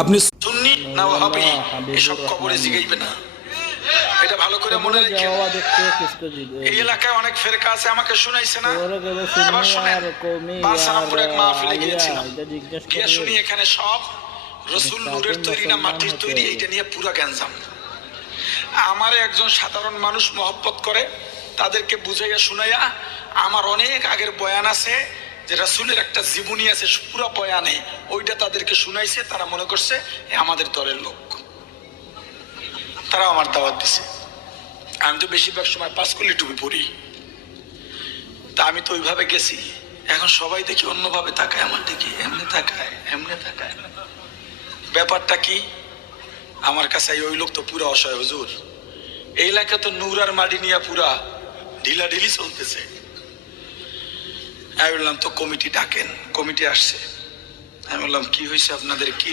আপনি সুন্নি না ওয়াহাবি এসব কবরে জিগাইবে না, এটা ভালো করে মনে রাখেন। এই এলাকায় অনেক ফেরকা আছে, আমাকে শুনাইছে না। এবার শুনেন, বাসারামপুরে এক মাহফিলে গিয়েছিলাম, গিয়ে শুনি এখানে সব রসুল নূরের তৈরি না মাটির তৈরি, এইটা নিয়ে পুরা গ্যাঞ্জাম। আমারে একজন সাধারণ মানুষ মহব্বত করে, তাদেরকে বুঝাইয়া শুনাইয়া, আমার অনেক আগের বয়ান আছে যে রাসূলের একটা জীবনী আছে পুরো বয়ানে, ওইটা তাদেরকে শুনাইছে। তারা মনে করছে আমাদের দলের লোক, তারা আমার দাওয়াত দিছে। আমি তো বেশিরভাগ সময় পাঁচকলি টুপি পরি, তা আমি তো ওইভাবে গেছি। এখন সবাই দেখি অন্যভাবে তাকায়, আমার দেখি এমনি তাকায়, এমনি তাকায়। ব্যাপারটা কি? আমার কাছে ওই লোক তো পুরো অসহায়। হুজুর, এই এলাকা তো নূর আর মাটি নিয়ে পুরা ঢিলাঢিলি চলতেছে। আমি বললাম তো কমিটি ডাকেন। কমিটি আসছে। আমি বললাম কি হয়েছে আপনাদের, কি